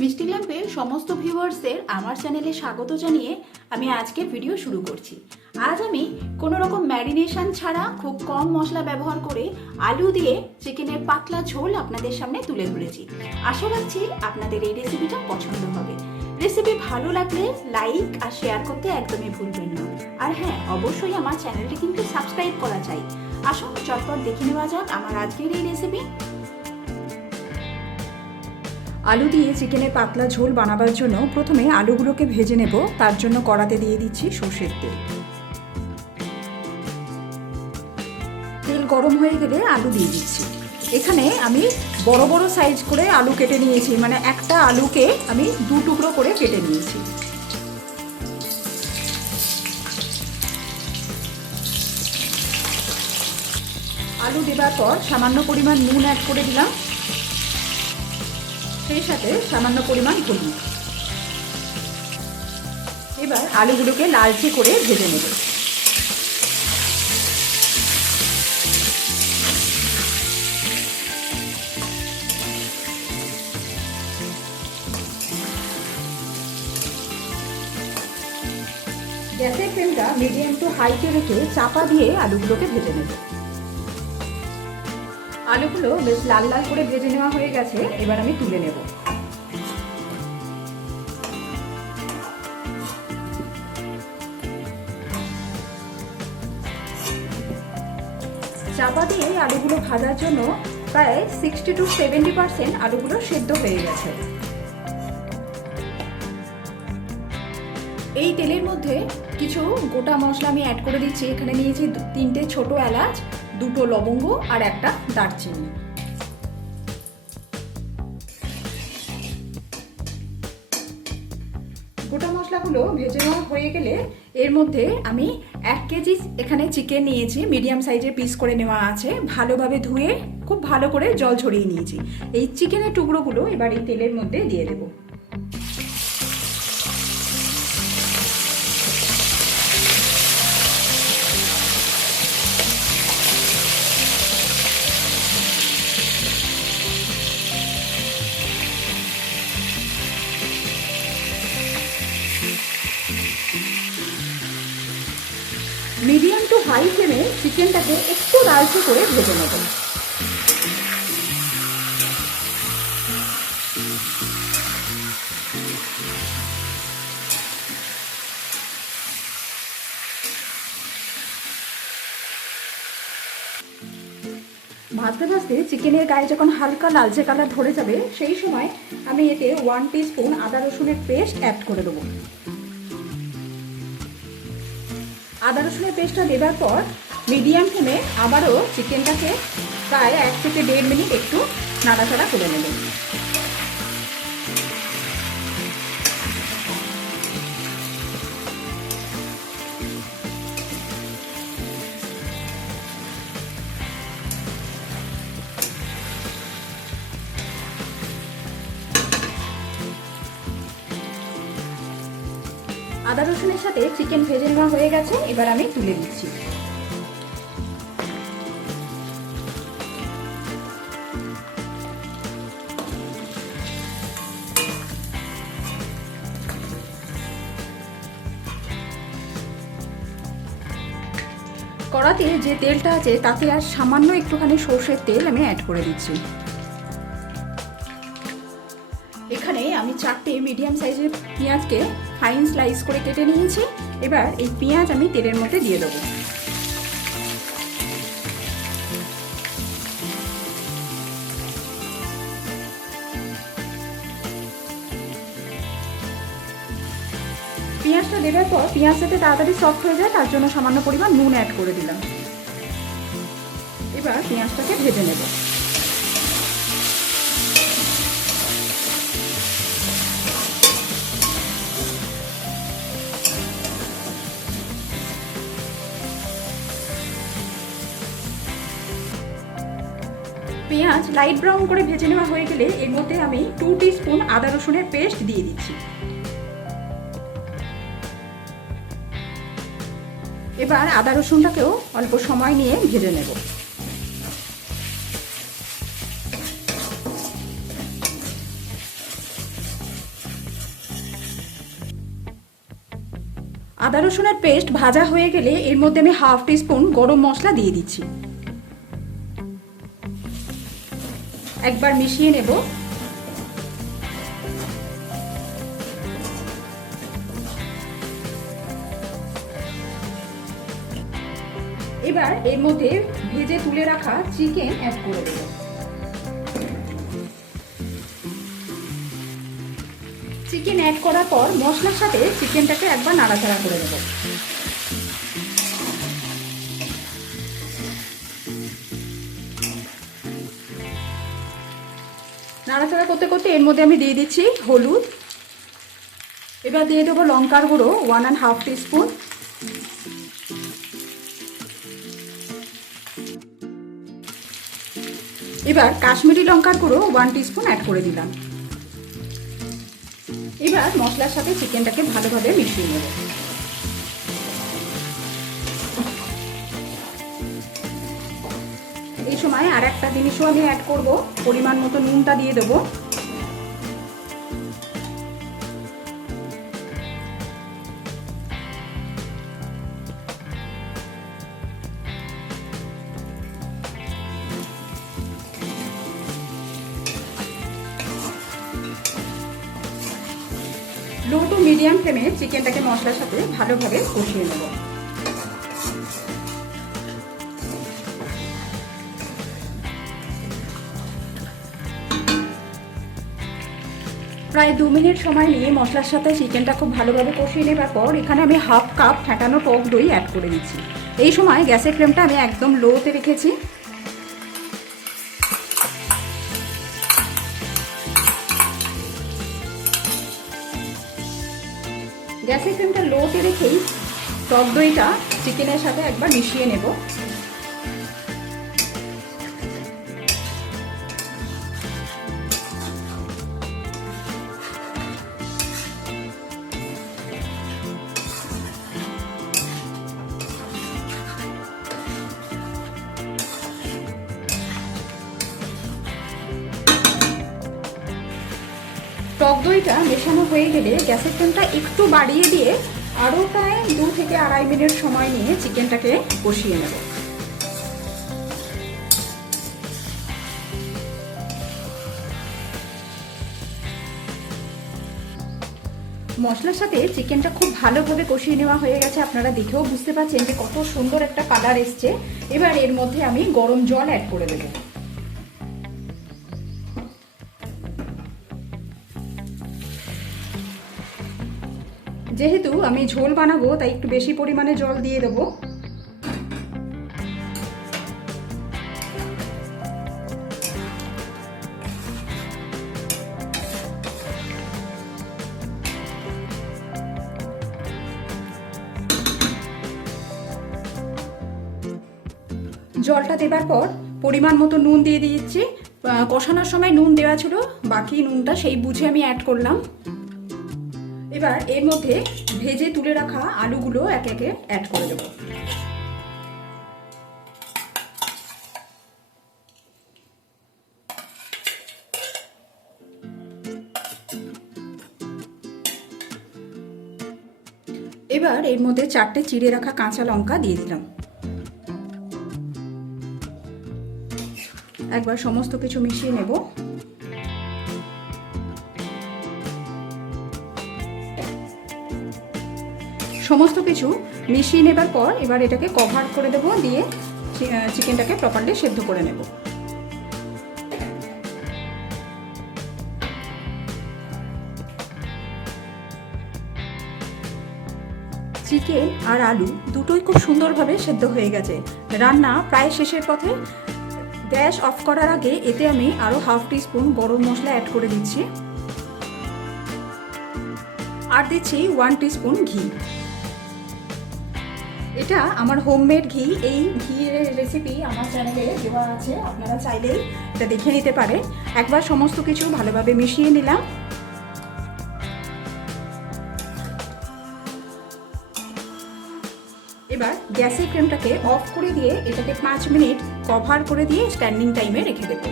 মিষ্টি ল্যাম্পের সমস্ত ভিউয়ার্সদের আমার চ্যানেলে স্বাগত জানিয়ে আমি আজকের ভিডিও শুরু করছি। আজ আমি কোনো রকম ম্যারিনেশন ছাড়া খুব কম মশলা ব্যবহার করে আলু দিয়ে চিকেনের পাতলা ঝোল আপনাদের সামনে তুলে ধরেছি। আশা রাখছি আপনাদের এই রেসিপিটা পছন্দ হবে। রেসিপি ভালো লাগলে লাইক আর শেয়ার করতে একদমই ভুলবেন না। আর হ্যাঁ, অবশ্যই আমার চ্যানেলটি কিন্তু সাবস্ক্রাইব করা চাই। আসুন চটপট দেখে নেওয়া যাক আমার আজকের এই রেসিপি। আলু দিয়ে চিকেনের পাতলা ঝোল বানাবার জন্য প্রথমে আলুগুলোকে ভেজে নেব। তার জন্য কড়াতে দিয়ে দিচ্ছি সর্ষের তেল। তেল গরম হয়ে গেলে আলু দিয়ে দিচ্ছি। এখানে আমি বড় বড় সাইজ করে আলু কেটে নিয়েছি, মানে একটা আলুকে আমি দু টুকরো করে কেটে নিয়েছি। আলু দেবার পর সামান্য পরিমাণ নুন অ্যাড করে দিলাম, সেই সাথে সামান্য পরিমাণ হলুদ। এবার আলুগুলোকে লালচে করে ভেজে নেব। গ্যাসের ফ্লেমটা মিডিয়াম টু হাইতে রেখে চাপা দিয়ে আলুগুলোকে ভেজে নেব। আলুগুলো বেশ লাল লাল করে ভেজে নেওয়া হয়ে গেছে, এবার আমি তুলে নেব। চাপা দিয়ে আলুগুলো ভাজার জন্য প্রায় 60 to 70% আলুগুলো সেদ্ধ হয়ে গেছে। এই তেলের মধ্যে কিছু গোটা মশলা আমি অ্যাড করে দিচ্ছি। এখানে নিয়েছি 3টে ছোট এলাচ, 2টো লবঙ্গ আর একটা দারচিনি। গোটা মশলাগুলো ভেজে নেওয়া হয়ে গেলে এর মধ্যে আমি 1 কেজি এখানে চিকেন নিয়েছি, মিডিয়াম সাইজের পিস করে নেওয়া আছে। ভালোভাবে ধুয়ে খুব ভালো করে জল ছড়িয়ে নিয়েছি। এই চিকেনের টুকরোগুলো এবার এই তেলের মধ্যে দিয়ে দেবো। মিডিয়াম টু হাই ফ্লেমে চিকেনটাকে একটু লালচে করে ভেজে নেব। ভাজতে ভাজতে চিকেনের গায়ে যখন হালকা লালচে কালার ধরে যাবে, সেই সময় আমি এতে 1 টিস্পুন আদা রসুনের পেস্ট অ্যাড করে দেবো। আদা রসুনের পেস্টটা দেবার পর মিডিয়াম ফ্লেমে আবারও চিকেনটাকে প্রায় 1 থেকে 1.5 মিনিট একটু নাড়াচাড়া করে নেব। আদা রসুনের সাথে চিকেন ভেজে নেওয়া হয়ে গেছে, এবার আমি তুলে দিচ্ছি। কড়াতে যে তেলটা আছে তাতে আর সামান্য একটুখানি সর্ষের তেল আমি অ্যাড করে দিচ্ছি। এখানে আমি 4টে মিডিয়াম সাইজের পেঁয়াজকে ফাইন স্লাইস করে কেটে নিয়েছি। এবার এই পেঁয়াজ আমি তেলের মধ্যে দিয়ে দেবো। পেঁয়াজটা দেওয়ার পর পেঁয়াজ যাতে তাড়াতাড়ি সফট হয়ে যায় তার জন্য সামান্য পরিমাণ নুন অ্যাড করে দিলাম। এবার পেঁয়াজটাকে ভেজে নেব। পেঁয়াজ লাইট ব্রাউন করে ভেজে নেওয়া হয়ে গেলে এর মধ্যে আমি 2 টিস্পুন আদা রসুনের পেস্ট দিয়ে দিচ্ছি। এবার আদা রসুনটাকেও অল্প সময় নিয়ে ভেজে নেব। আদা রসুনের পেস্ট ভাজা হয়ে গেলে এর মধ্যে আমি 1/2 টিস্পুন গরম মশলা দিয়ে দিচ্ছি। একবার মিশিয়ে নেব। এবার এর মধ্যে ভেজে তুলে রাখা চিকেন অ্যাড করে দেব। চিকেন অ্যাড করার পর মশলার সাথে চিকেনটাকে একবার নাড়াচাড়া করে দেব। নাড়াচাড়া করতে করতে এর মধ্যে আমি দিয়ে দিচ্ছি হলুদ। এবার দিয়ে দেবো লঙ্কার গুঁড়ো 1.5 টিস্পুন। এবার কাশ্মীরি লঙ্কার গুঁড়ো 1 টিস্পুন অ্যাড করে দিলাম। এবার মশলার সাথে চিকেনটাকে ভালোভাবে মিশিয়ে নেব। এই সময় আর একটা জিনিসও আমি অ্যাড করব, পরিমাণ মতো নুনটা দিয়ে দেবো। লো টু মিডিয়াম ফ্লেমে চিকেনটাকে মশলার সাথে ভালোভাবে কষিয়ে নেব। প্রায় 2 মিনিট সময় নিয়ে মশলার সাথে চিকেনটা খুব ভালোভাবে কষিয়ে নেবার পর এখানে আমি 1/2 কাপ ফেটানো টক দই অ্যাড করে দিচ্ছি। এই সময় গ্যাসের ফ্লেমটা আমি একদম লোতে রেখেছি। গ্যাসের ফ্লেমটা লোতে রেখেই টক দইটা চিকেনের সাথে একবার মিশিয়ে নেব। টক দইটা মেশানো হয়ে গেলে গ্যাসের ফ্লেমটা একটু বাড়িয়ে দিয়ে আরও প্রায় 2 থেকে 2.5 মিনিট সময় নিয়ে চিকেনটাকে কষিয়ে নেব। মশলার সাথে চিকেনটা খুব ভালোভাবে কষিয়ে নেওয়া হয়ে গেছে। আপনারা দেখেও বুঝতে পারছেন যে কত সুন্দর একটা কালার এসছে। এবার এর মধ্যে আমি গরম জল অ্যাড করে দেব। যেহেতু আমি ঝোল বানাবো তাই একটু বেশি পরিমাণে জল দিয়ে দেবো। জলটা দেবার পর পরিমাণ মতো নুন দিয়ে দিচ্ছি। কষানোর সময় নুন দেওয়া ছিল, বাকি নুনটা সেই বুঝে আমি অ্যাড করলাম। এবার এর মধ্যে ভেজে তুলে রাখা আলুগুলো একে একে অ্যাড করে দেব। এবার এর মধ্যে 4টে চিড়ে রাখা কাঁচা লঙ্কা দিয়ে দিলাম। একবার সমস্ত কিছু মিশিয়ে নেব। সমস্ত কিছু মিশিয়ে নেবার পর এবার এটাকে কভার করে দেব, দিয়ে চিকেনটাকে প্রপারলি সেদ্ধ করে নেব। চিকেন আর আলু দুটোই খুব সুন্দরভাবে সেদ্ধ হয়ে গেছে। রান্না প্রায় শেষের পথে। গ্যাস অফ করার আগে এতে আমি আরও 1/2 টিস্পুন গরম মশলা অ্যাড করে দিচ্ছি, আর দিচ্ছি 1 টিস্পুন ঘি। এটা আমার হোমমেড ঘি। এই ঘিয়ের রেসিপি আমার চ্যানেলে দেওয়া আছে, আপনারা চাইলেই এটা দেখে নিতে পারেন। একবার সমস্ত কিছু ভালোভাবে মিশিয়ে নিলাম। এবার গ্যাসের ফ্লেমটাকে অফ করে দিয়ে এটাকে 5 মিনিট কভার করে দিয়ে স্ট্যান্ডিং টাইমে রেখে দেবো।